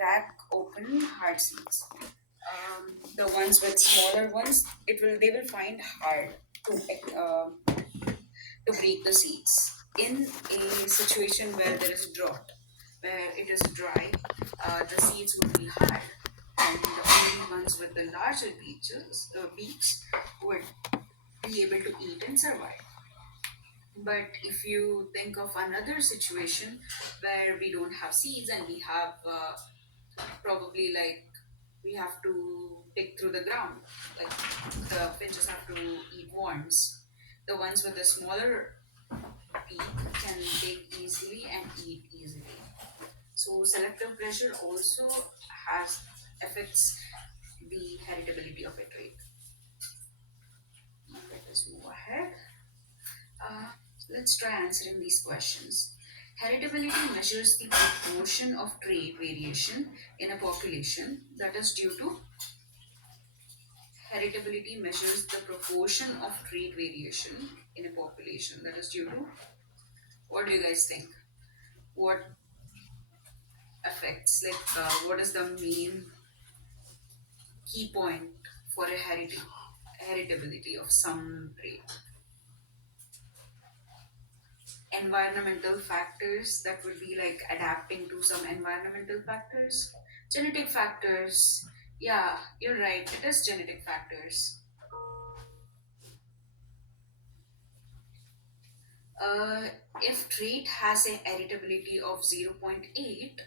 crack open hard seeds. The ones with smaller ones, they will find hard to break the seeds. In a situation where there is drought, where it is dry, the seeds would be hard, and the only ones with the larger beaks would be able to eat and survive. But if you think of another situation where we don't have seeds and we have probably like we have to pick through the ground, like the finches have to eat worms. The ones with the smaller beak can dig easily and eat easily. So selective pressure also has affects the heritability of a trait. Now let us move ahead. Uh, let's try answering these questions. Heritability measures the proportion of trait variation in a population that is due to heritability measures the proportion of trait variation in a population that is due to what do you guys think? What affects what is the main key point for a heritability of some trait? Environmental factors, that would be like adapting to some environmental factors. Genetic factors, yeah, you're right, it is genetic factors. If trait has a heritability of zero point 0.8,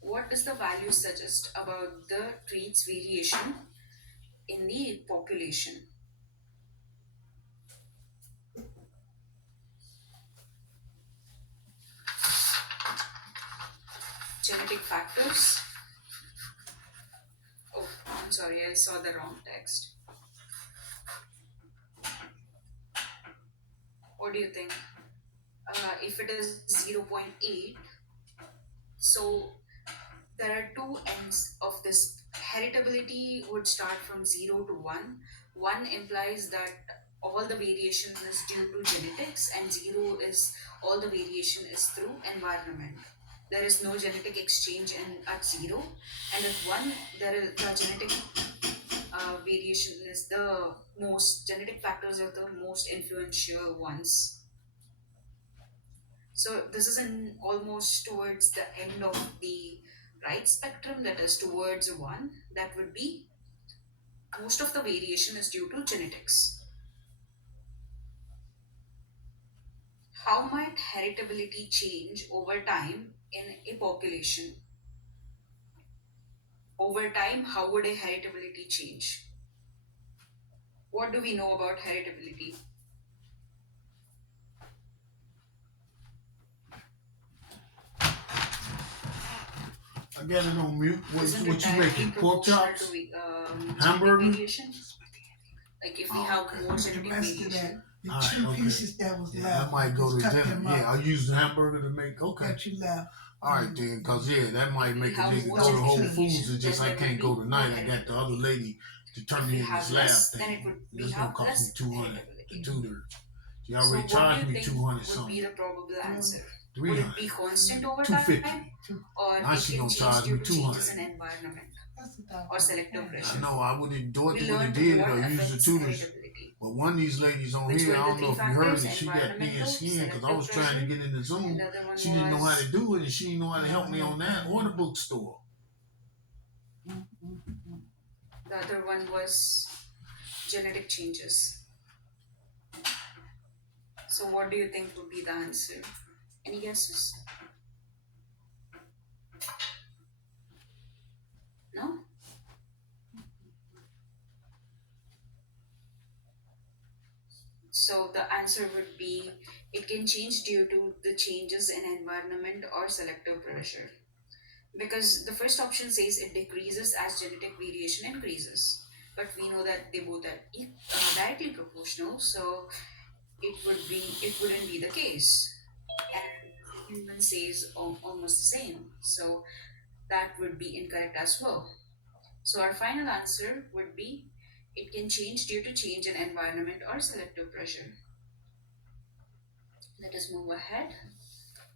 what does the value suggest about the trait's variation in the population? Genetic factors. Oh, I'm sorry, I saw the wrong text. What do you think? If it is zero point 0.8, so there are two ends of this. Heritability would start from 0 to 1. 1 implies that all the variation is due to genetics, and 0 is all the variation is through environment. There is no genetic exchange at 0, and at 1, there is the genetic variation is the most, genetic factors are the most influential ones. So this is in almost towards the end of the right spectrum, that is towards 1. That would be most of the variation is due to genetics. How might heritability change over time in a population? Over time, how would a heritability change? What do we know about heritability? I got it on mute. Isn't What it you directly making? Pork proportional chops? to genetic Hamburger? variation? Like if we have more The genetic rest of variation, the Alright, two okay. pieces that was Yeah, left, that might go to cut dinner. them Yeah, up. I'll use the hamburger to make. Okay. That you left. Alright then, cause yeah, that might if we make a have nigga more go to genetic Whole variation, Foods. It's then just I there would can't be go more tonight. I got the other heritability. lady to turn If me we in have this lab less, then it thing. would we It's gonna have cost me less 200 to heritability. tutor her. She So already what do charged you me think 200 would be something. the probable answer? Would 300. it be constant over 250. time, or Now it she can gonna change charge due me to 200. changes in environment That's about or selective I pressure? know I wouldn't do it We the way they learned did it what or use the affects tutors. heritability, But one of these ladies on which here, were I the don't three know if you heard factors: it. She got thin environmental, skin because I selective was trying to pressure, get in the and Zoom. the other one She didn't know how to was do it, and she didn't know how to help me on that or the bookstore. the other one was genetic changes. So what do you think would be the answer? Any guesses? No? So the answer would be it can change due to the changes in environment or selective pressure. Because the first option says it decreases as genetic variation increases. But we know that they both are directly proportional, so it wouldn't be the case. And the second one says almost the same. So that would be incorrect as well. So our final answer would be it can change due to change in environment or selective pressure. Let us move ahead.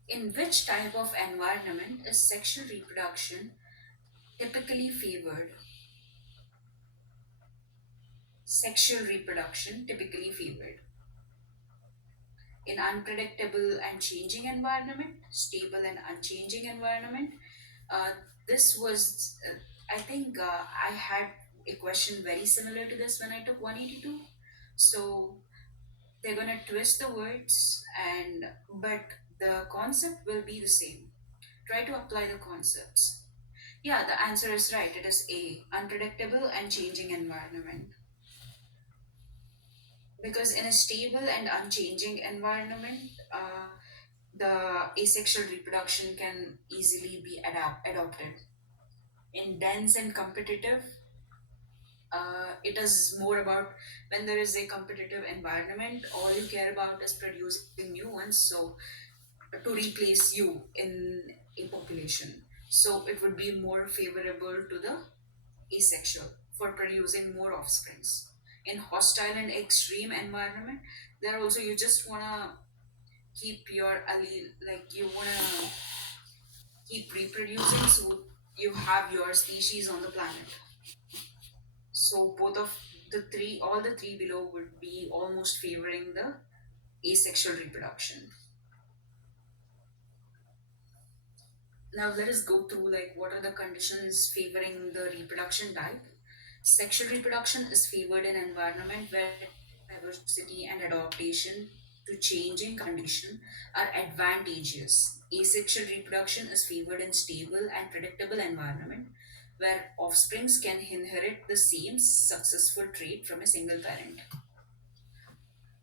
In which type of environment is sexual reproduction typically favored, sexual reproduction typically favored. In unpredictable and changing environment, stable and unchanging environment, uh, this was, I think I had a question very similar to this when I took 182. So they're gonna twist the words, and but the concept will be the same. Try to apply the concepts. Yeah, the answer is right. It is A, unpredictable and changing environment. Because in a stable and unchanging environment, the asexual reproduction can easily be adopted. In dense and competitive, it is more about when there is a competitive environment, all you care about is producing new ones. So to replace you in a population. So it would be more favorable to the asexual for producing more offsprings. In hostile and extreme environment, there also you just wanna keep your allele, like you wanna keep reproducing so you have your species on the planet. So both of the three, all the three below would be almost favoring the asexual reproduction. Now let us go through like what are the conditions favoring the reproduction type. Sexual reproduction is favored in environment where diversity and adaptation to changing condition are advantageous. Asexual reproduction is favored in stable and predictable environment where offsprings can inherit the same successful trait from a single parent.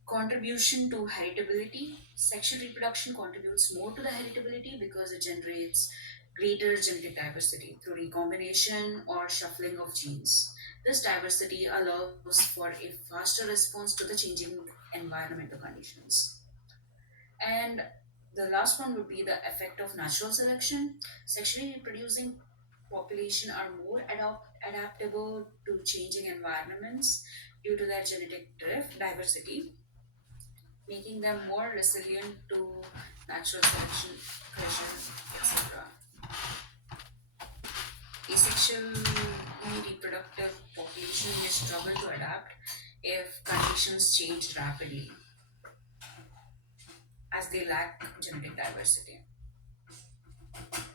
Contribution to heritability. Sexual reproduction contributes more to the heritability because it generates greater genetic diversity through recombination or shuffling of genes. This diversity allows for a faster response to the changing environmental conditions. And the last one would be the effect of natural selection. Sexually reproducing population are more adaptable to changing environments due to their genetic diversity, making them more resilient to natural selection, pressure, etc. Asexually reproductive population may struggle to adapt if conditions change rapidly as they lack genetic diversity.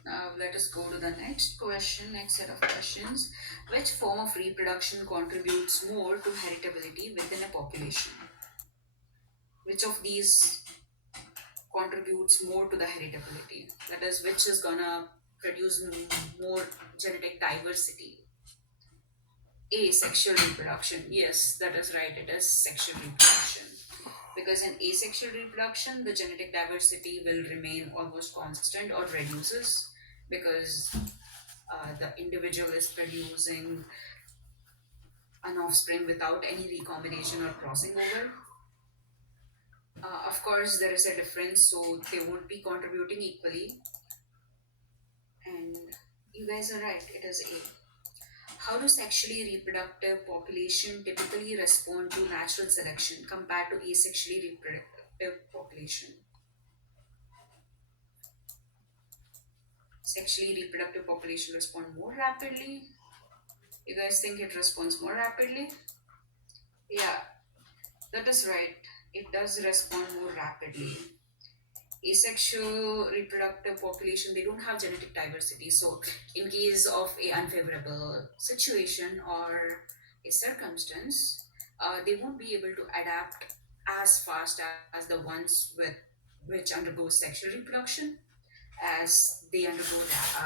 Now let us go to the next question, next set of questions. Which form of reproduction contributes more to heritability within a population? Which of these contributes more to the heritability? That is, which is gonna produce more genetic diversity? A, sexual reproduction. Yes, that is right. It is sexual reproduction. Because in asexual reproduction, the genetic diversity will remain almost constant or reduces because the individual is producing an offspring without any recombination or crossing over. Of course, there is a difference, so they won't be contributing equally. And you guys are right, it is A. How do sexually reproductive population typically respond to natural selection compared to asexually reproductive population? Sexually reproductive population respond more rapidly. You guys think it responds more rapidly? Yeah, that is right. It does respond more rapidly. Asexual reproductive population, they don't have genetic diversity, so in case of a unfavorable situation or a circumstance, they won't be able to adapt as fast as the ones with which undergo sexual reproduction. As they undergo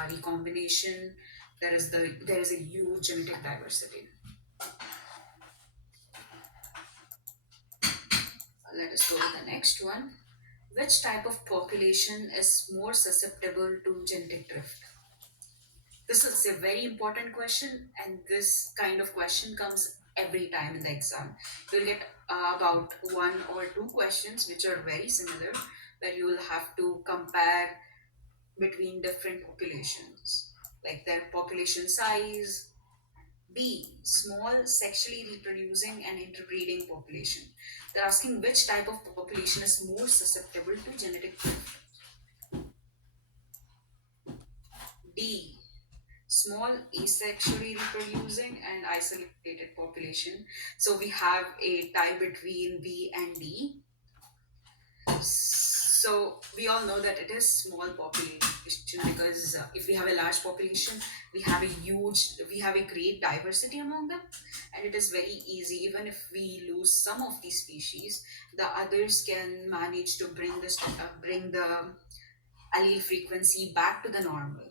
recombination, there is a huge genetic diversity. Let us go to the next one. Which type of population is more susceptible to genetic drift? This is a very important question, and this kind of question comes every time in the exam. You'll get about one or two questions which are very similar, where you will have to compare between different populations, like their population size. B, small sexually reproducing and interbreeding population. They're asking which type of population is more susceptible to genetic drift. D, small asexually reproducing and isolated population. So we have a tie between B and D. So we all know that it is small population because if we have a large population, we have a great diversity among them, and it is very easy. Even if we lose some of these species, the others can manage to bring the allele frequency back to the normal.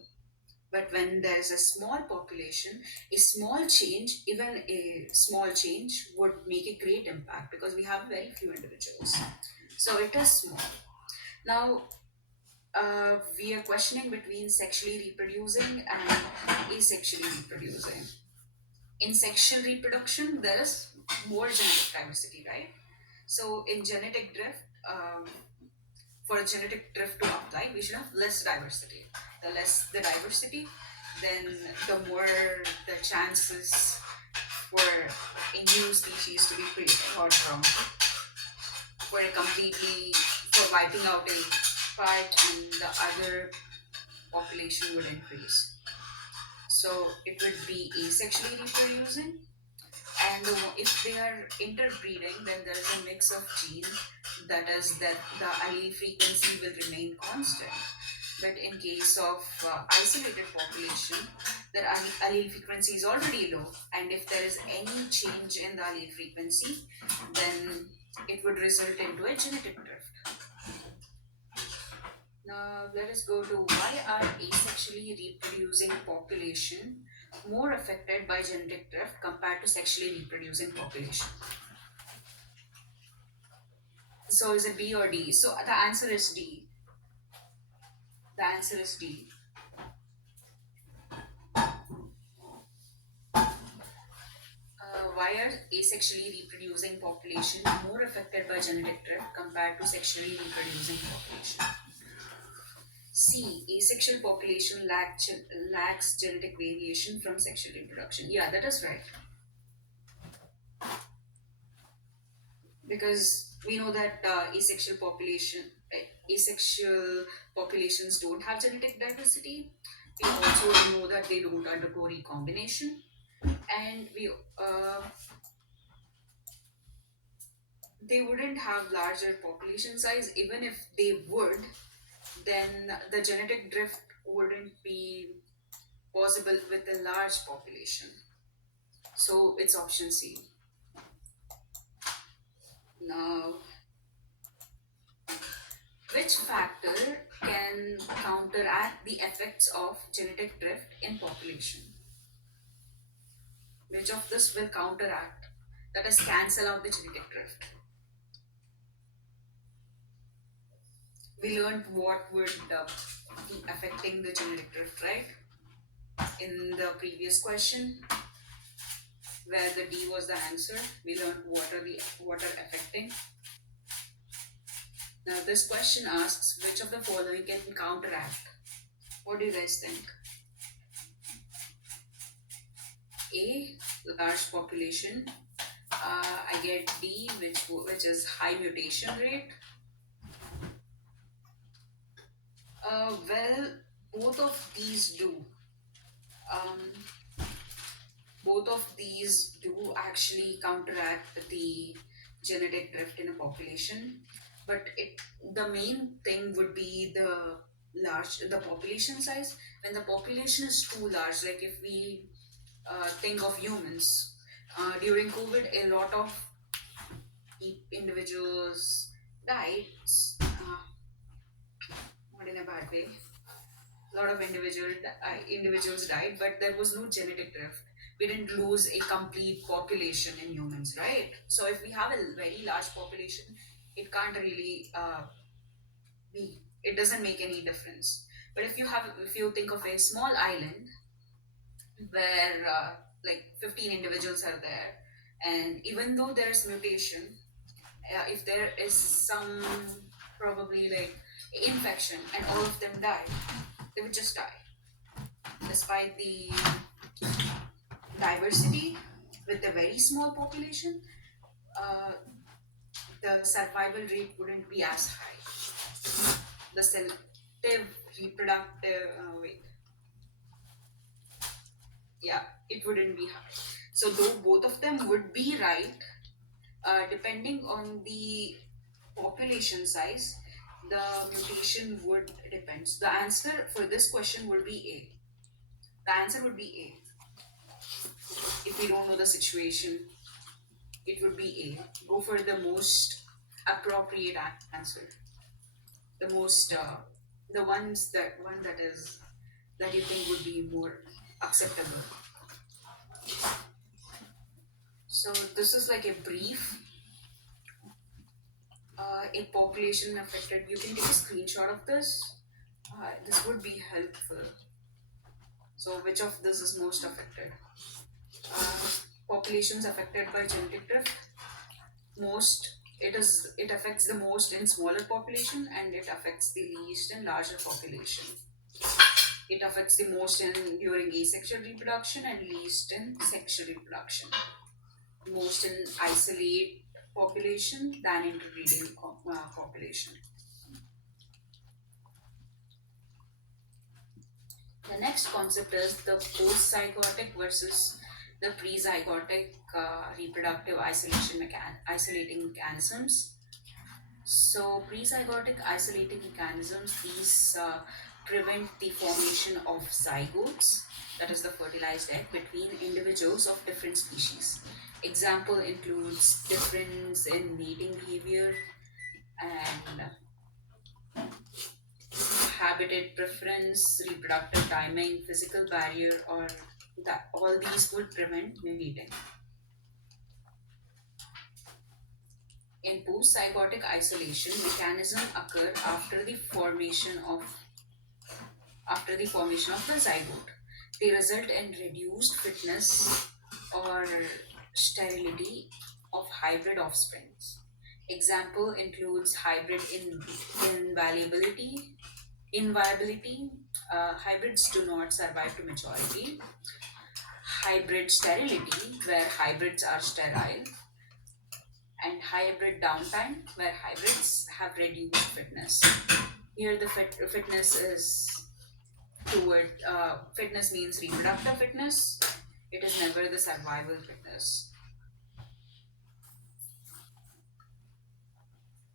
But when there is a small population, a small change, even a small change, would make a great impact because we have very few individuals. So it is small. Now, we are questioning between sexually reproducing and asexually reproducing. In sexual reproduction, there is more genetic diversity, right? So, in genetic drift, for a genetic drift to apply, we should have less diversity. The less the diversity, then the more the chances for a new species to be created, or for a completely for wiping out a part and the other population would increase. So it would be asexually reproducing, and if they are interbreeding, then there is a mix of gene that is that the allele frequency will remain constant. But in case of isolated population, their allele frequency is already low, and if there is any change in the allele frequency, then it would result into a genetic drift. Now let us go to why are asexually reproducing population more affected by genetic drift compared to sexually reproducing population. So is it B or D? So the answer is D. The answer is D. Why are asexually reproducing population more affected by genetic drift compared to sexually reproducing population? C. Asexual population lacks genetic variation from sexual reproduction. Yeah, that is right. Because we know that asexual populations don't have genetic diversity. We also know that they don't undergo recombination, and they wouldn't have larger population size. Even if they would, then the genetic drift wouldn't be possible with a large population. So it's option C. Now, which factor can counteract the effects of genetic drift in population? Which of this will counteract, that is, cancel out the genetic drift? We learned what would be affecting the genetic drift, right? In the previous question, where the D was the answer, we learned what are affecting. Now this question asks which of the following can counteract. What do you guys think? A, large population. I get D, which is high mutation rate. Well, both of these do. Um, both of these do actually counteract the genetic drift in a population, but the main thing would be the population size. When the population is too large, like if we think of humans, during COVID, a lot of individuals died, not in a bad way. A lot of individuals died, but there was no genetic drift. We didn't lose a complete population in humans, right? So if we have a very large population, it can't really be. It doesn't make any difference. But if you think of a small island where like 15 individuals are there, and even though there's mutation, if there is some probably like infection and all of them die, they would just die despite the diversity. With a very small population, uh, the survival rate wouldn't be as high. The selective reproductive, wait, Yeah, it wouldn't be hard. So though both of them would be right, depending on the population size, the mutation would depend. The answer for this question would be A. The answer would be A. If we don't know the situation, it would be A. Go for the most appropriate answer. The most, the ones that one that is that you think would be more acceptable. So this is like a brief, a population affected. You can take a screenshot of this. This would be helpful. So which of this is most affected? Uh, Populations affected by genetic drift. Most it affects the most in smaller population and it affects the least in larger population. It affects the most in during asexual reproduction and least in sexual reproduction. Most in isolate population than interbreeding population. The next concept is the post-zygotic versus the pre-zygotic reproductive isolating mechanisms. So pre-zygotic isolating mechanisms, these prevent the formation of zygotes, that is the fertilized egg, between individuals of different species. Example includes difference in mating behavior and habitat preference, reproductive timing, physical barrier, or that all these would prevent mating. In post-zygotic isolation, mechanism occur after the formation of the zygote. They result in reduced fitness or sterility of hybrid offsprings. Example includes hybrid inviability. Hybrids do not survive to maturity. Hybrid sterility, where hybrids are sterile, and hybrid downtime, where hybrids have reduced fitness. Here, the fitness is fitness means reproductive fitness. It is never the survival fitness.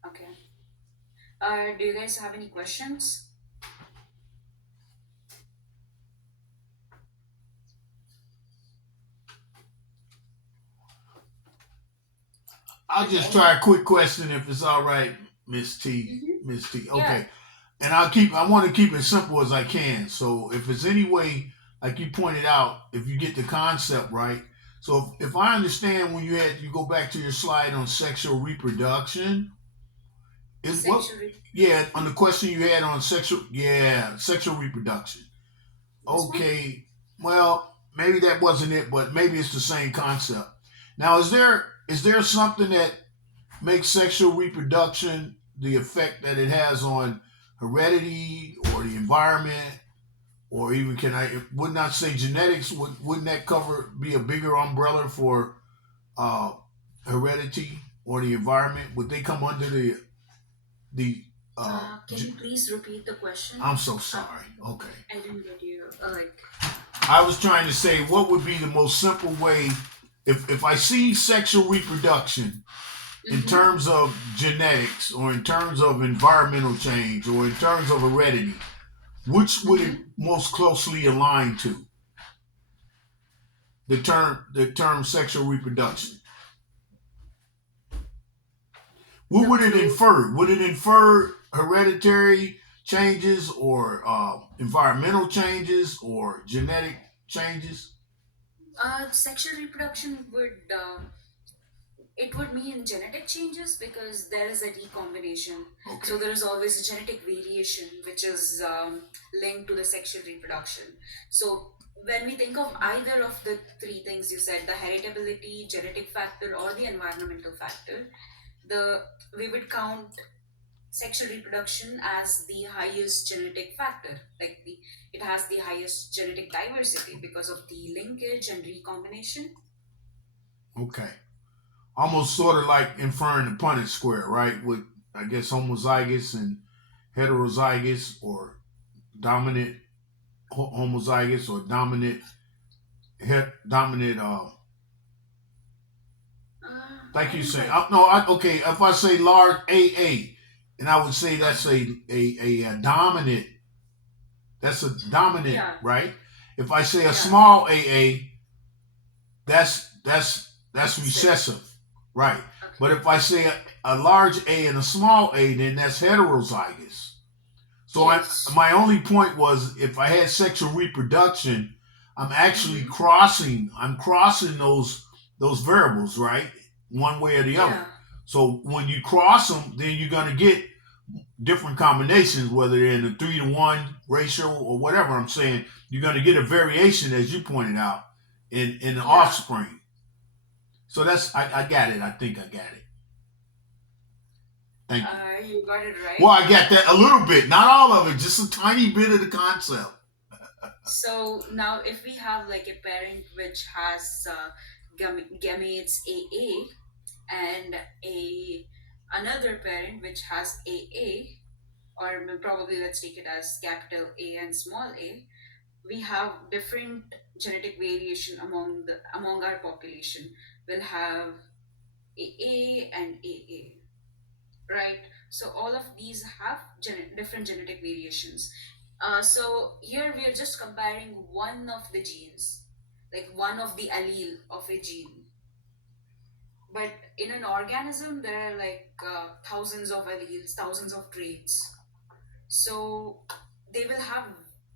Okay. Do you guys have any questions? I'll just Okay. try a quick question if it's all right, Miss T. Mm-hmm. Miss T. Yeah. Okay. And I want to keep it simple as I can. So if it's any way, like you pointed out, if you get the concept right. So if I understand when you go back to your slide on sexual reproduction, is what Sexual. yeah, on the question you had on sexual reproduction. This one? Okay. Well, maybe that wasn't it, but maybe it's the same concept. Now is there something that makes sexual reproduction the effect that it has on heredity or the environment, or even can I would not say genetics? Wouldn't that cover be a bigger umbrella for uh, heredity or the environment? Would they come under the? Can you please repeat the question? I'm so sorry. Okay, I didn't get you. Like, I was trying to say what would be the most simple way if I see sexual reproduction in mm-hmm. terms of genetics or in terms of environmental change or in terms of heredity, which would it Mm-hmm. most closely align to? The term sexual reproduction. What The would it close. infer? Would it infer hereditary changes or environmental changes or genetic changes? Sexual reproduction would mean genetic changes because there is a recombination. Okay. So there is always a genetic variation which is linked to the sexual reproduction. So when we think of either of the three things you said, the heritability, genetic factor, or the environmental factor, the we would count sexual reproduction as the highest genetic factor. Like it has the highest genetic diversity because of the linkage and recombination. Okay. Almost sort of like inferring the Punnett square, right? With I guess homozygous and heterozygous or dominant homozygous or dominant dominant. Thank I you, think say. like No, okay. If I say large AA, and I would say that's a dominant. That's a dominant, yeah, right? If I say a yeah, small AA, that's recessive. recessive, right? Okay. But if I say a large A and a small A, then that's heterozygous. So Yes. my only point was if I had sexual reproduction, I'm actually Mm-hmm. crossing. I'm crossing those variables, right? One way or the other. Yeah. So when you cross them, then you're gonna get different combinations, whether they're in a 3-to-1 ratio or whatever. I'm saying you're gonna get a variation, as you pointed out, in the Yeah. offspring. So I got it. I think I got it. Thank you. You got it Well, right. I got that a little bit, not all of it, just a tiny bit of the concept. So now, if we have like a parent which has gametes AA and a another parent which has AA, or probably let's take it as capital A and small a, we have different genetic variation among our population. We'll have AA and AA, right? So all of these have different genetic variations. So here we are just comparing one of the genes, like one of the allele of a gene. But in an organism, there are like thousands of alleles, thousands of traits. So they will have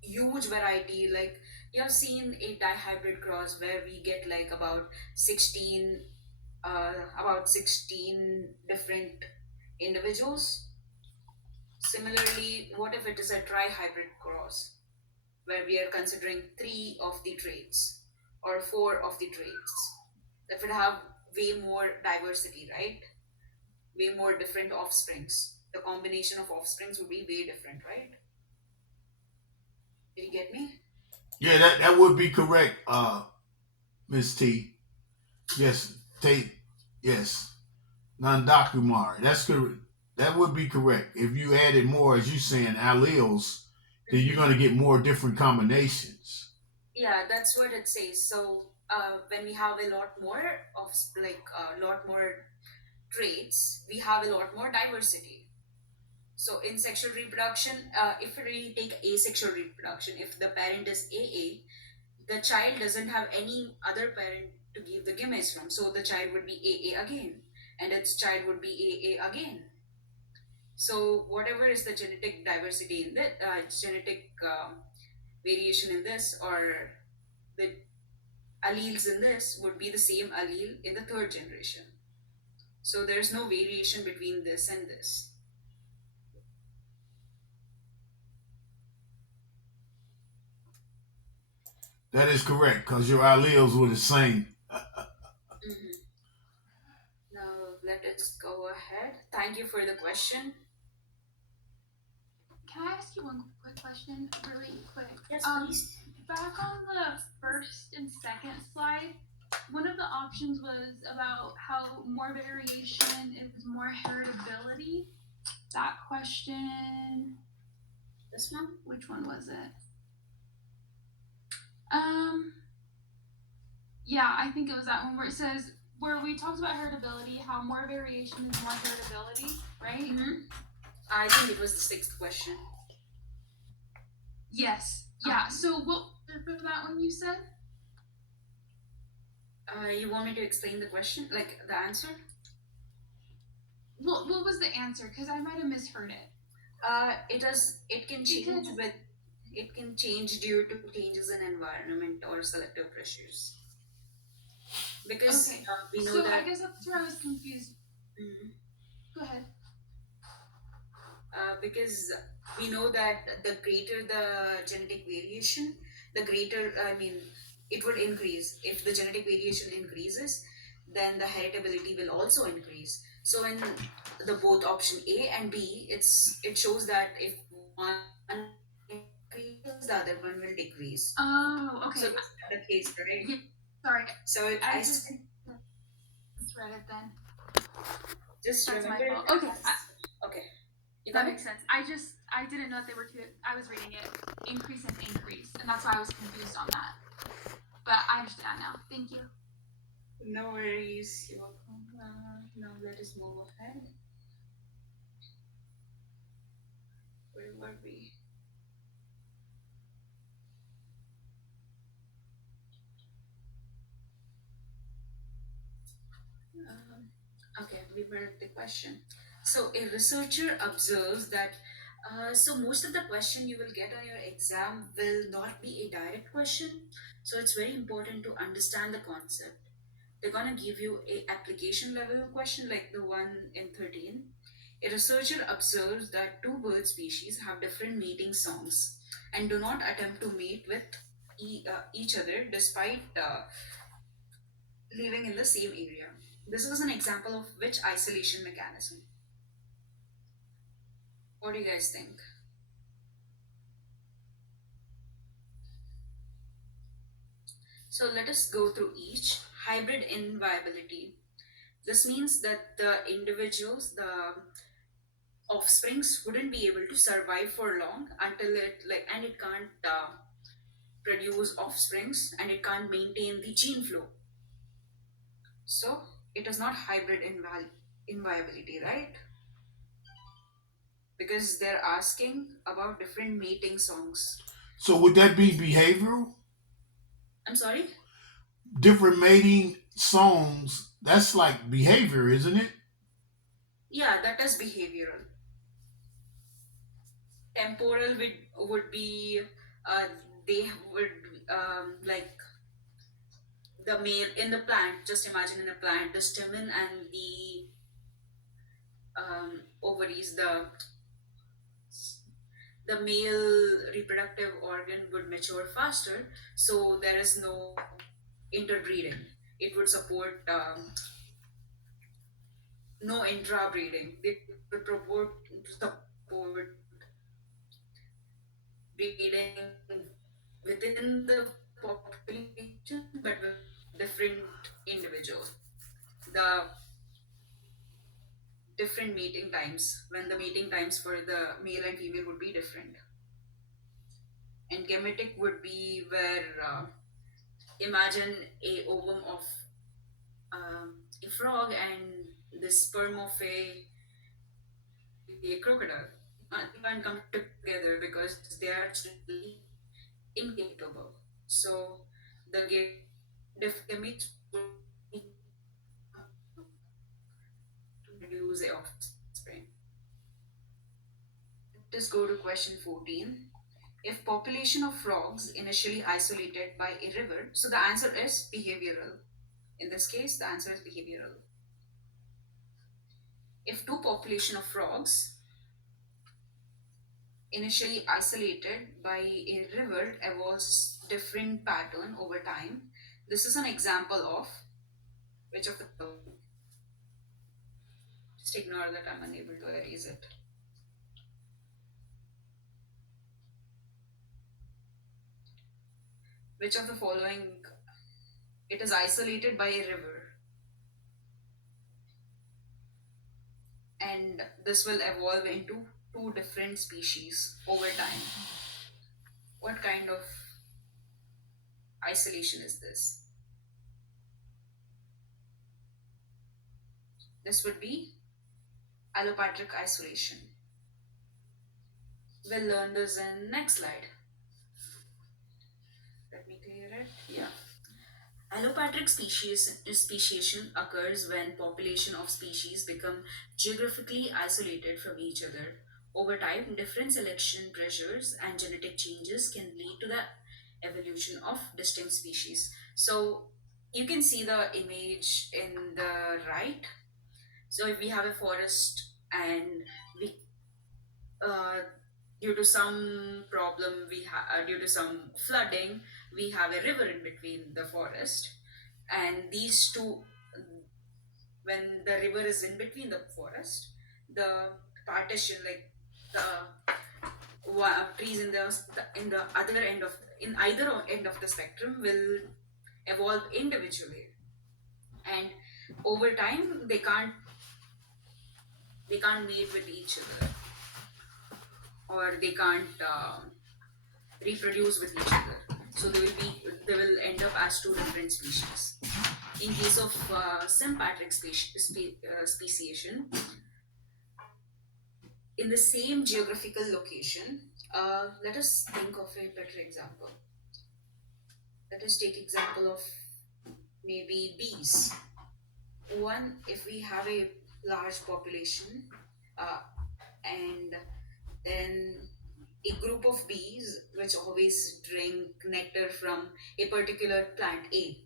huge variety. Like you have seen a dihybrid cross where we get like about 16 different individuals. Similarly, what if it is a trihybrid cross where we are considering three of the traits or four of the traits? That would have way more diversity, right? Way more different offsprings. The combination of offsprings would be way different, right? Did you get me? Yeah, that would be correct, Miss T. Yes, Tate. Yes, Nandakumar. That's correct. That would be correct. If you added more, as you saying, alleles, then you're going to Mm-hmm. get more different combinations. Yeah, that's what it says. So when we have a lot more of like a lot more traits, we have a lot more diversity. So in sexual reproduction, if we take asexual reproduction, if the parent is AA, the child doesn't have any other parent to give the gametes from. So the child would be AA again, and its child would be AA again. So whatever is the genetic diversity in this, genetic variation in this, or the alleles in this would be the same allele in the third generation. So there's no variation between this and this. That is correct because your alleles were the same. Mhm. Now let us go ahead. Thank you for the question. Can I ask you one quick question, really quick? Yes, please. Back on the first and second slide, one of the options was about how more variation is more heritability. That question, This one? which one was it? Um, yeah, I think it was that one where it says where we talked about heritability, how more variation is more heritability, right? Mm-hmm. I think it was the sixth question. Yes. Yeah. So what for that one you said? You want me to explain the question, like the answer? What was the answer? Because I might have misheard it. It does. It can change Because with. It can change due to changes in environment or selective pressures. Because okay, we know so I that. guess that's where I was confused. Mhm. Go ahead. Because we know that the greater the genetic variation, the greater, I mean, it would increase. If the genetic variation increases, then the heritability will also increase. So in the both option A and B, it shows that if one increases, the other one will decrease. Oh, okay. So it's not the case, right? Yeah, sorry, So I just misread it then. just That's my remember it fault. Okay, okay. You that got it? makes sense. I didn't know that they were two. I was reading it increase and increase, and that's why I was confused on that. But I understand now. Thank you. No worries. You're welcome. Now let us move ahead. Where were we? Okay, we were at the question. So a researcher observes that so most of the question you will get on your exam will not be a direct question. So it's very important to understand the concept. They're gonna give you a application level question like the one in 13. A researcher observes that two bird species have different mating songs and do not attempt to mate with each other despite living in the same area. This is an example of which isolation mechanism? What do you guys think? So let us go through each. Hybrid inviability. This means that the individuals, the offsprings, wouldn't be able to survive for long until it can't produce offsprings and it can't maintain the gene flow. So it is not hybrid inviability, right? Because they're asking about different mating songs. So would that be behavioral? I'm sorry? Different mating songs. That's like behavior, isn't it? Yeah, that is behavioral. Temporal would be uh, they would like the male in the plant. Just imagine in a plant, the stamen and the ovaries, the male reproductive organ would mature faster, so there is no interbreeding. It would support no intrabreeding. It would support breeding within the population, but with different individuals. The different mating times, when the mating times for the male and female would be different. And gametic would be where imagine a ovum of a frog and the sperm of a crocodile. They can't come together because they are actually incapable. So the gametes would need to produce a offspring. Let us go to question 14. If population of frogs initially isolated by a river, so the answer is behavioral. In this case, the answer is behavioral. If two population of frogs initially isolated by a river evolves different pattern over time, this is an example of which of the following? Just ignore that I'm unable to erase it. Which of the following? It is isolated by a river, and this will evolve into two different species over time. What kind of isolation is this? This would be allopatric isolation. We'll learn this in next slide. Let me clear it. Yeah. Allopatric speciation occurs when population of species become geographically isolated from each other. Over time, different selection pressures and genetic changes can lead to the evolution of distinct species. So you can see the image in the right. So if we have a forest and we uh, due to some problem due to some flooding we have a river in between the forest, and these two, when the river is in between the forest, the partition like the trees in the other end of in either end of the spectrum will evolve individually, and over time they can't mate with each other, or they can't reproduce with each other. So they will end up has two different species. In case of sympatric speciation, in the same geographical location, let us think of a better example. Let us take example of maybe bees. One, if we have a large population, uh, and then a group of bees which always drink nectar from a particular plant A,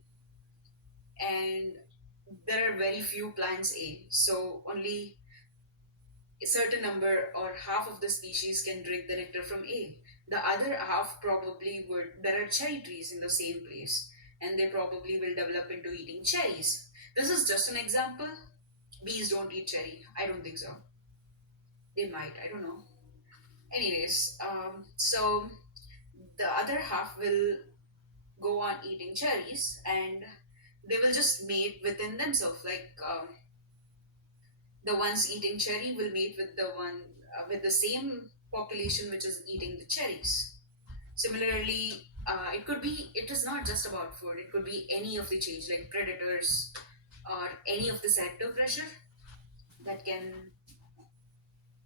and there are very few plants A, so only a certain number or half of the species can drink the nectar from A. The other half probably would, there are cherry trees in the same place, and they probably will develop into eating cherries. This is just an example. Bees don't eat cherry. I don't think so. They might, I don't know. Anyways, so the other half will go on eating cherries, and they will just mate within themselves. Like the ones eating cherry will mate with the one with the same population which is eating the cherries. Similarly, it could be, it is not just about food, it could be any of the change, like predators or any of the selective pressure that can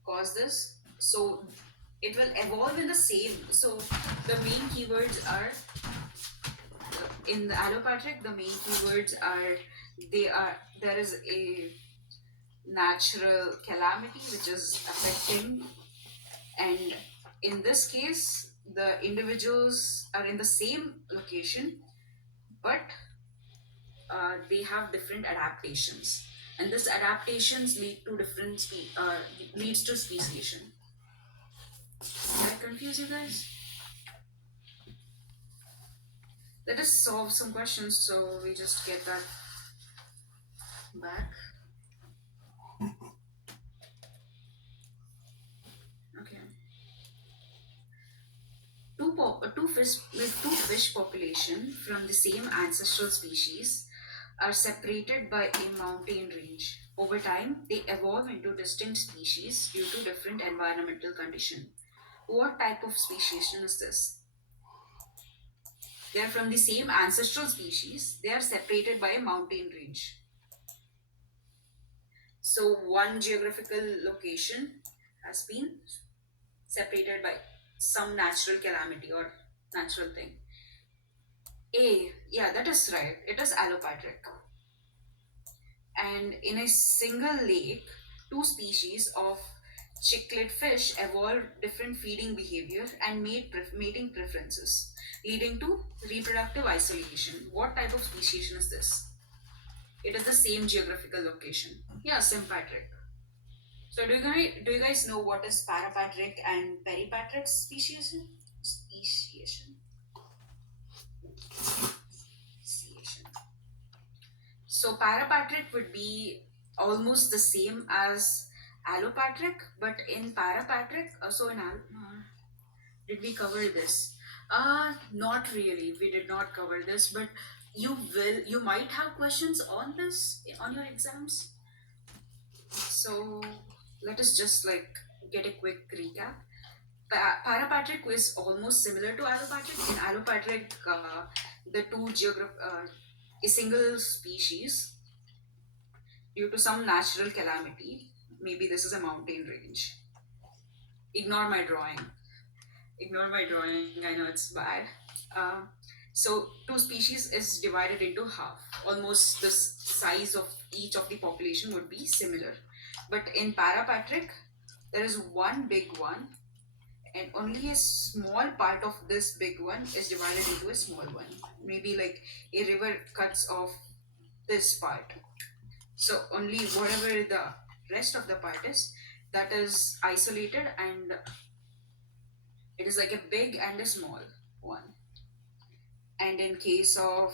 cause this. So it will evolve in the same. So the main keywords are in the allopatric, the main keywords are, they are, there is a natural calamity which is affecting, and in this case the individuals are in the same location, but they have different adaptations, and this adaptations lead to leads to speciation. Did I confuse you guys? Let us solve some questions so we just get that back. Okay. Two fish population from the same ancestral species are separated by a mountain range. Over time, they evolve into distinct species due to different environmental condition. What type of speciation is this? They are from the same ancestral species. They are separated by a mountain range. So one geographical location has been separated by some natural calamity or natural thing. A, yeah, that is right. It is allopatric. And in a single lake, two species of cichlid fish evolve different feeding behavior and mating preferences, leading to reproductive isolation. What type of speciation is this? It is the same geographical location. Yeah, sympatric. So do you guys know what is parapatric and peripatric speciation? Speciation. Speciation. So parapatric would be almost the same as allopatric, but in parapatric, did we cover this? Not really. We did not cover this, but you might have questions on this on your exams. So let us just like get a quick recap. Parapatric is almost similar to allopatric. In allopatric, the a single species due to some natural calamity. Maybe this is a mountain range. Ignore my drawing. Ignore my drawing. I know it's bad. Uh, so two species is divided into half. Almost the size of each of the population would be similar. But in parapatric, there is one big one, and only a small part of this big one is divided into a small one. Maybe like a river cuts off this part. So only whatever the rest of the part is, that is isolated, and it is like a big and a small one. And in case of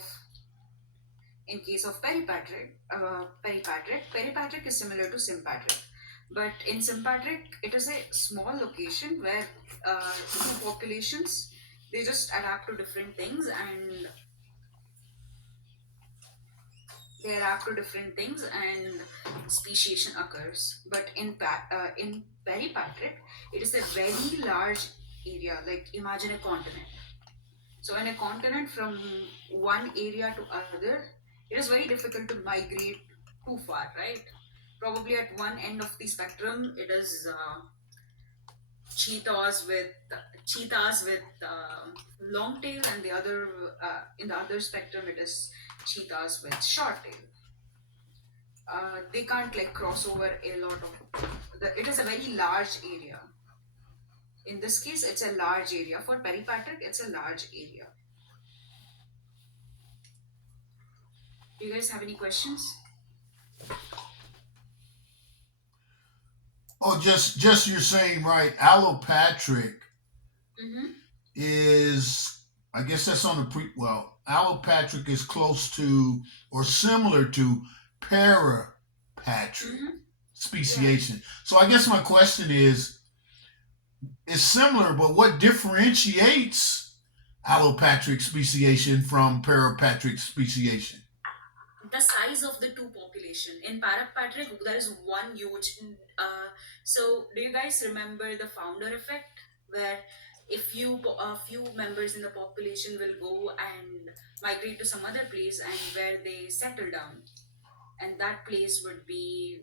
peripatric is similar to sympatric, but in sympatric it is a small location where two populations, they just adapt to different things, and speciation occurs. But in peripatric, it is a very large area. Like imagine a continent. So in a continent from one area to other, it is very difficult to migrate too far, right? Probably at one end of the spectrum, it is cheetahs with cheetahs with long tail, and the other in the other spectrum, it is cheetahs with short tail. They can't like cross over a lot of. It is a very large area. In this case, it's a large area. For peripatric, it's a large area. Do you guys have any questions? Oh, just you're saying right. Allopatric Mm-hmm. is, I guess that's on the pre. Well, allopatric is close to or similar to parapatric Mm-hmm. Yeah. speciation. So I guess my question is, it's similar, but what differentiates allopatric speciation from parapatric speciation? The size of the two population in parapatric, there is one huge so do you guys remember the founder effect, where a few members in the population will go and migrate to some other place and where they settle down, and that place would be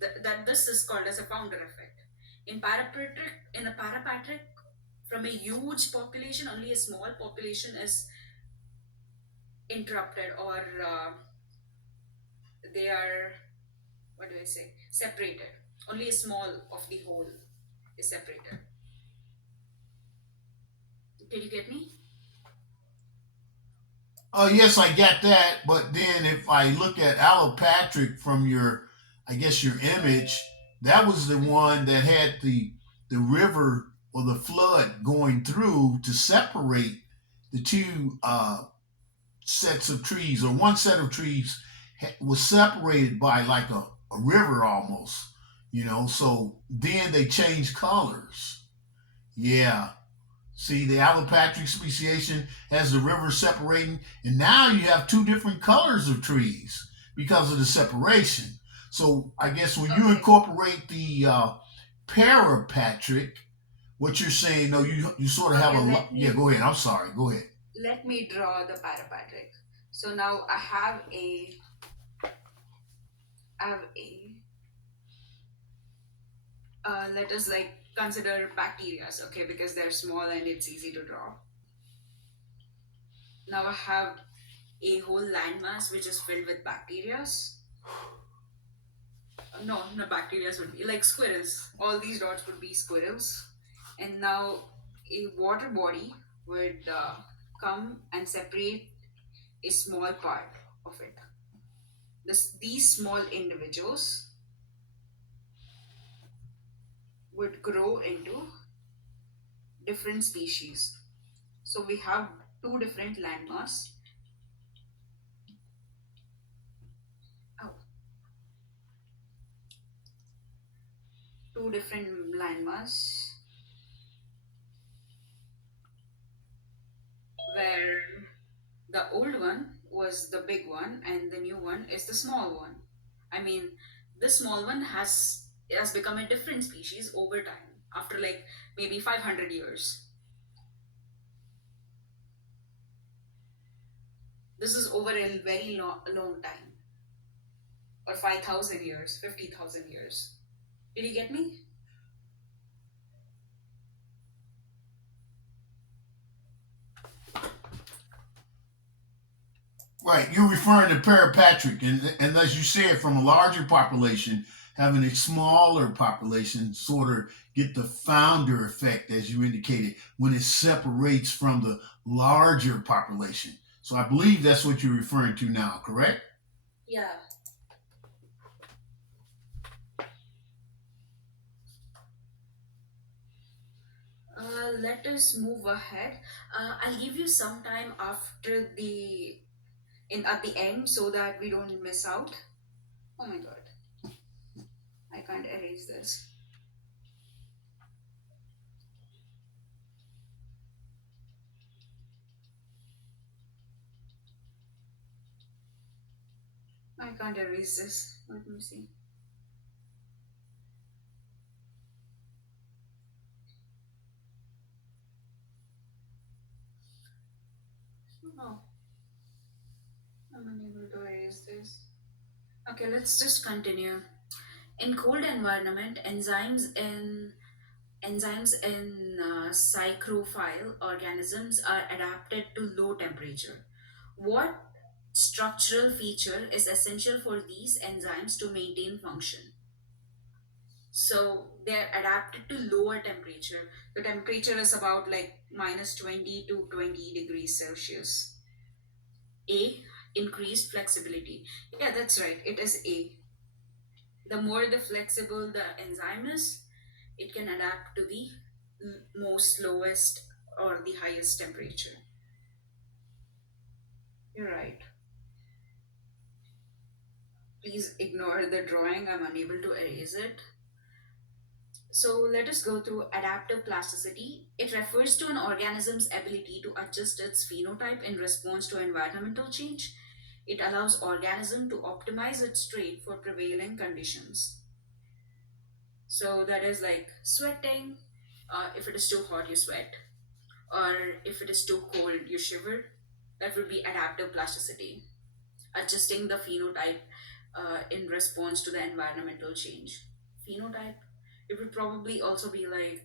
that this is called as a founder effect. In a parapatric, from a huge population, only a small population is interrupted, or they are, what do I say, separated. Only a small of the whole is separated. Did you get me? Oh, yes, I get that. But then if I look at allopatric from your, I guess your image, that was the one that had the river or the flood going through to separate the two sets of trees, or one set of trees was separated by like a river almost, So then they changed colors. Yeah. See, the allopatric speciation has the river separating, and now you have two different colors of trees because of the separation. So I guess when you Okay. incorporate the parapatric, what you're saying, no, you sort of have Okay, a, yeah. Go ahead. I'm sorry. Go ahead. let me draw the parapatric. So now I have a let us like consider bacteria, okay, because they're small and it's easy to draw. Now I have a whole landmass which is filled with bacteria. No, no, bacteria would be like squirrels. All these dots would be squirrels. And now a water body would come and separate a small part of it. These small individuals would grow into different species. So we have two different landmass. Oh, two different landmass where the old one was the big one and the new one is the small one. I mean, the small one has become a different species over time, after like maybe 500 years. This is over a very long time, or 5,000 years, 50,000 years. Did you get me? Right, you're referring to parapatric, and as you said, from a larger population having a smaller population, sort of get the founder effect, as you indicated, when it separates from the larger population. So I believe that's what you're referring to now, correct? Yeah. Let us move ahead. I'll give you some time after the in at the end so that we don't miss out. Oh my god, I can't erase this. I can't erase this. Let me see. Oh, I'm unable to erase this. Okay, let's just continue. In cold environment, enzymes in psychrophile organisms are adapted to low temperature. What structural feature is essential for these enzymes to maintain function? So they're adapted to lower temperature. The temperature is about like minus 20 to 20 degrees Celsius. A, increased flexibility. Yeah, that's right. It is A. The more the flexible the enzyme is, it can adapt to the most lowest or the highest temperature. You're right. Please ignore the drawing. I'm unable to erase it. So let us go through adaptive plasticity. It refers to an organism's ability to adjust its phenotype in response to environmental change. It allows organism to optimize its trait for prevailing conditions. So that is like sweating. If it is too hot, you sweat, or if it is too cold, you shiver. That would be adaptive plasticity, adjusting the phenotype in response to the environmental change. Phenotype, it would probably also be like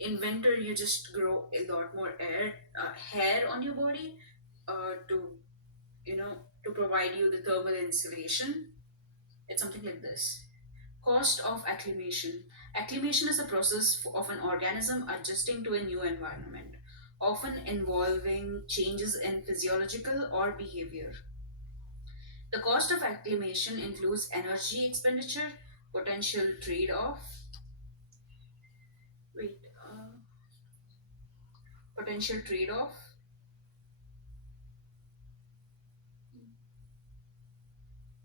in winter, you just grow a lot more hair on your body to, you know, to provide you the thermal insulation. It's something like this. Cost of acclimation. Acclimation is a process of an organism adjusting to a new environment, often involving changes in physiological or behavior. The cost of acclimation includes energy expenditure, potential trade off, wait, potential trade off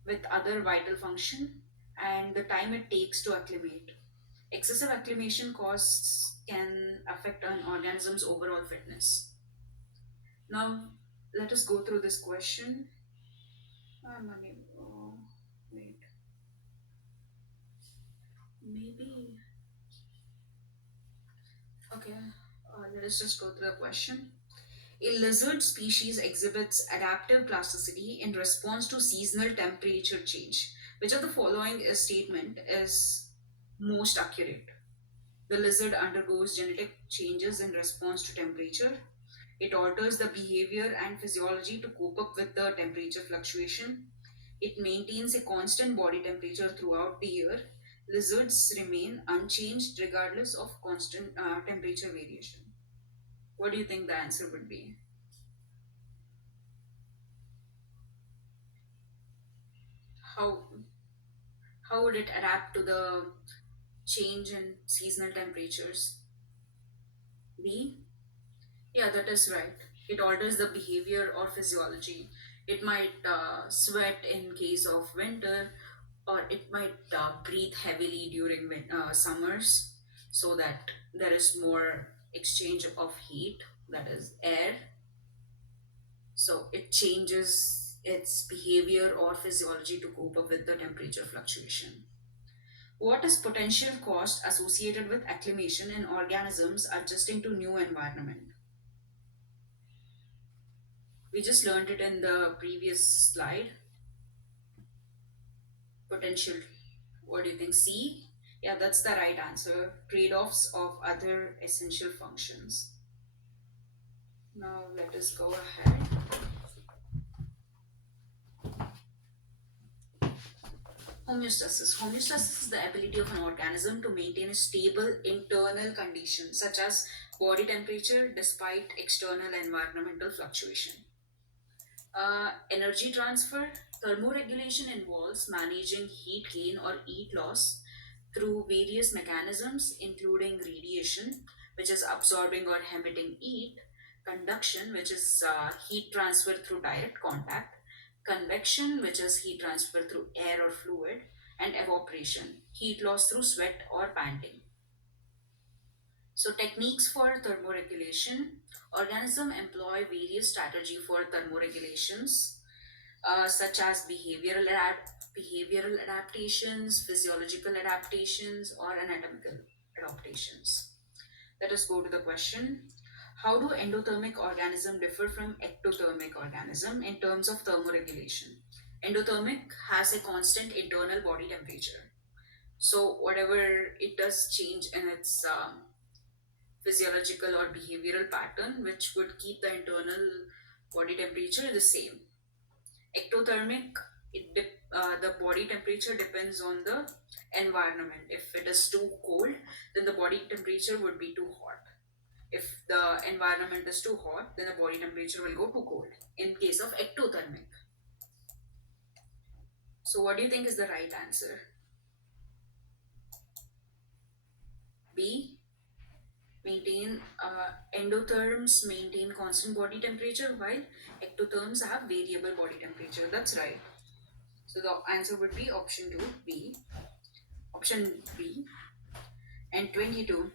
with other vital function, and the time it takes to acclimate. Excessive acclimation costs can affect an organism's overall fitness. Now, let us go through this question. I'm unable. Oh, wait. Maybe. Okay. Let us just go through the question. A lizard species exhibits adaptive plasticity in response to seasonal temperature change. Which of the following statement is most accurate? The lizard undergoes genetic changes in response to temperature. It alters the behavior and physiology to cope up with the temperature fluctuation. It maintains a constant body temperature throughout the year. Lizards remain unchanged regardless of constant temperature variation. What do you think the answer would be? How how would it adapt to the change in seasonal temperatures? B. Yeah, that is right. It alters the behavior or physiology. It might sweat in case of winter, or it might breathe heavily during summers, so that there is more exchange of heat, that is air. So it changes its behavior or physiology to cope up with the temperature fluctuation. What is potential cost associated with acclimation in organisms adjusting to new environment? We just learned it in the previous slide. Potential. What do you think? C? Yeah, that's the right answer. Trade offs of other essential functions. Now let us go ahead. Homeostasis. Homeostasis is the ability of an organism to maintain a stable internal condition, such as body temperature, despite external environmental fluctuation. Energy transfer. Thermoregulation involves managing heat gain or heat loss through various mechanisms, including radiation, which is absorbing or emitting heat, conduction, which is heat transfer through direct contact, convection, which is heat transfer through air or fluid, and evaporation, heat loss through sweat or panting. So, techniques for thermoregulation. Organism employ various strategy for thermoregulations, such as behavioral adaptations, physiological adaptations, or anatomical adaptations. Let us go to the question. How do endothermic organisms differ from ectothermic organism in terms of thermoregulation? Endothermic has a constant internal body temperature. So whatever it does change in its physiological or behavioral pattern, which would keep the internal body temperature the same. Ectothermic, the body temperature depends on the environment. If it is too cold, then the body temperature would be too hot. If the environment is too hot, then the body temperature will go too cold in case of ectothermic. So, what do you think is the right answer? B. Endotherms maintain constant body temperature while ectotherms have variable body temperature. That's right. So, the answer would be option 2, B. Option B. And 22.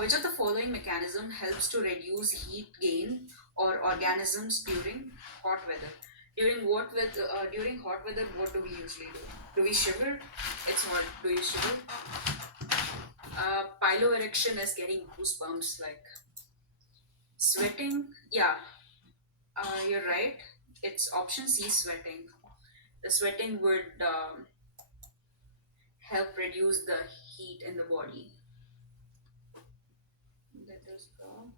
Which of the following mechanism helps to reduce heat gain or organisms during hot weather? During what weather? During hot weather, what do we usually do? Do we shiver? It's hot. Do you shiver? Piloerection is getting goosebumps, like sweating. Yeah, you're right. It's option C, sweating. The sweating would help reduce the heat in the body. Let us go.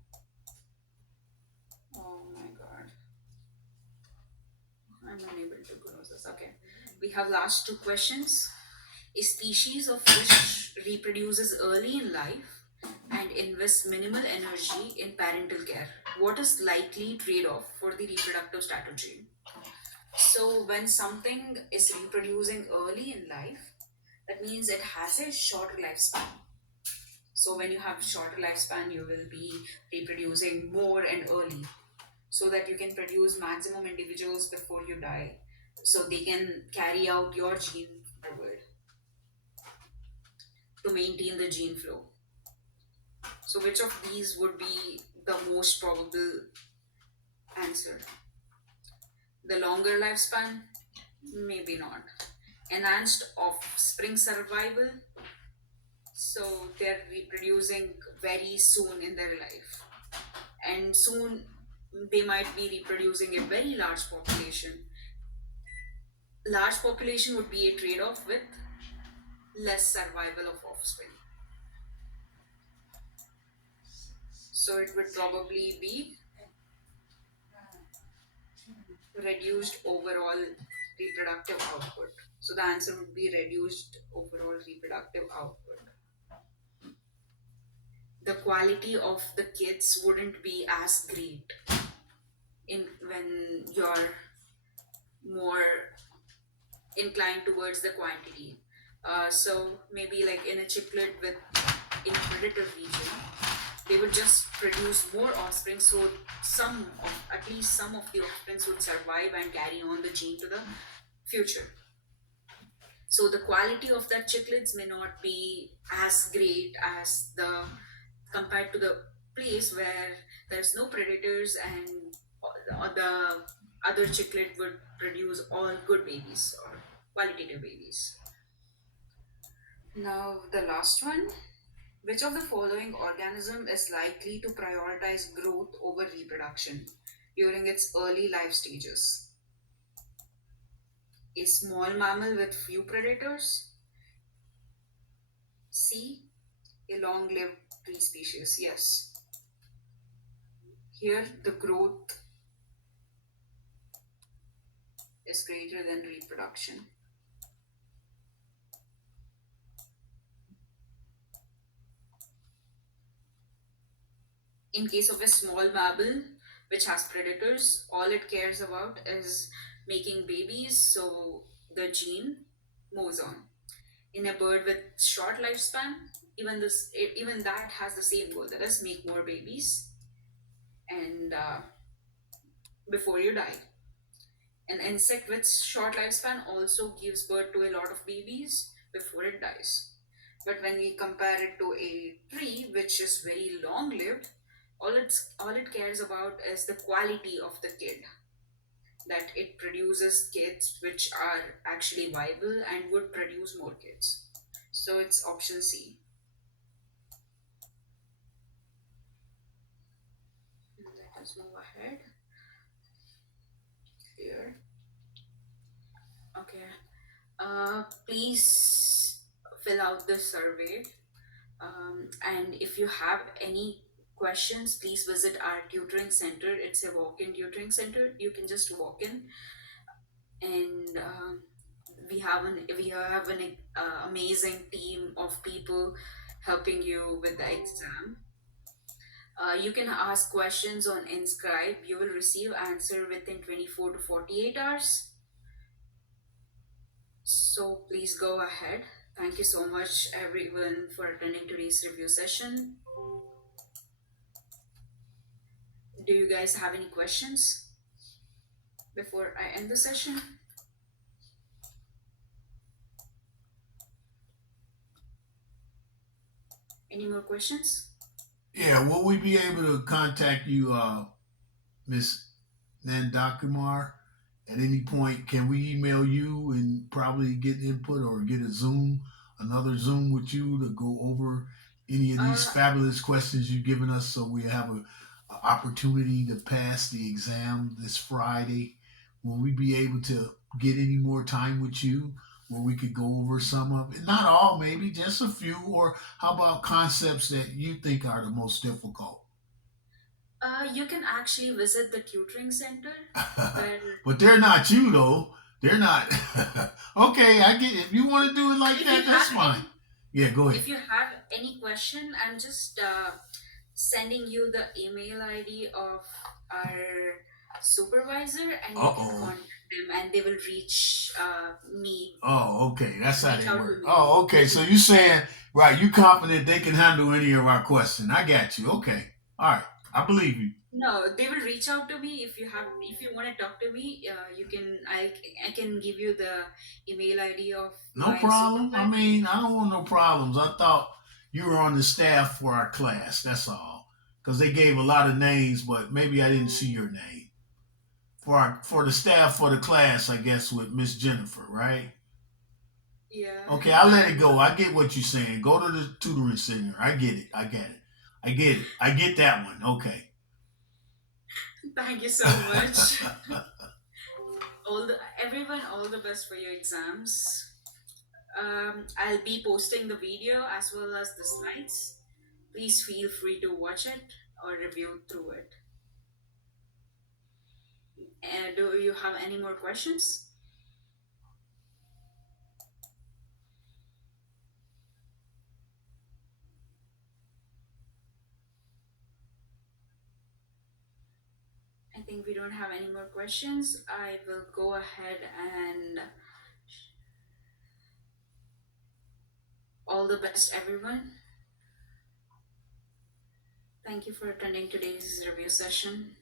Oh my god. I'm unable to close this. Okay. We have last two questions. A species of fish reproduces early in life and invests minimal energy in parental care. What is likely trade-off for the reproductive strategy? So when something is reproducing early in life, that means it has a shorter lifespan. So when you have shorter lifespan, you will be reproducing more and early so that you can produce maximum individuals before you die so they can carry out your gene forward to maintain the gene flow. So which of these would be the most probable answer? The longer lifespan? Maybe not. Enhanced offspring survival, so they're reproducing very soon in their life, and soon they might be reproducing a very large population. Large population would be a trade-off with less survival of offspring. So it would probably be reduced overall reproductive output. So the answer would be reduced overall reproductive output. The quality of the kids wouldn't be as great in when you're more inclined towards the quantity. So maybe like in a chiclet with in predator region, they would just produce more offspring, so some of at least some of the offspring would survive and carry on the gene to the future. So the quality of that chicklets may not be as great as the compared to the place where there's no predators and the other chicklet would produce all good babies or qualitative babies. Now the last one. Which of the following organism is likely to prioritize growth over reproduction during its early life stages? A small mammal with few predators? C. A long-lived tree species? Yes. Here the growth is greater than reproduction. In case of a small mammal which has predators, all it cares about is making babies, so the gene moves on. In a bird with short lifespan, even that has the same goal, that is make more babies and before you die. An insect with short lifespan also gives birth to a lot of babies before it dies. But when we compare it to a tree which is very long lived, all it cares about is the quality of the kid, that it produces kids which are actually viable and would produce more kids. So it's option C. Please fill out the survey. And if you have any questions, please visit our tutoring center. It's a walk-in tutoring center. You can just walk in, and we have an amazing team of people helping you with the exam. You can ask questions on Inscribe. You will receive answer within 24 to 48 hours. So please go ahead. Thank you so much, everyone, for attending today's review session. Do you guys have any questions before I end the session? Any more questions? Yeah, will we be able to contact you, Miss Nandakumar, at any point? Can we email you and probably get input or get a Zoom, another Zoom with you to go over any of these Uh, fabulous questions you've given us so we have a opportunity to pass the exam this Friday? Will we be able to get any more time with you where we could go over some of it? Not all, maybe just a few. Or how about concepts that you think are the most difficult? you can actually visit the tutoring center where But they're not you though. They're not. Okay, I get it. If you want to do it like if you that, that's have fine. any Yeah, go ahead. if you have any question, I'm just sending you the email ID of our supervisor, and you Uh can oh. contact them, and they will me Oh, okay. That's how reach they out to work. me. Oh, okay. So you saying right? You confident they can handle any of our question? I got you. Okay. All right. I believe you. No, they will reach out to me if you want to talk to me. You can I can give you the email ID of No my problem. I supervisor. mean, I don't want no problems. I thought you were on the staff for our class. That's all. Because they gave a lot of names, but maybe I didn't see your name for the staff for the class. I guess with Miss Jennifer, right? Yeah, Okay, I'll let it I'm. go. I get what you're saying. Go to the tutoring center. I get it. I get it. I get it. I get that one. Okay. Thank you so much. All the best for your exams. I'll be posting the video as well as the slides. Please feel free to watch it or review through it. And do you have any more questions? I think we don't have any more questions. I will go ahead and all the best, everyone. Thank you for attending today's review session.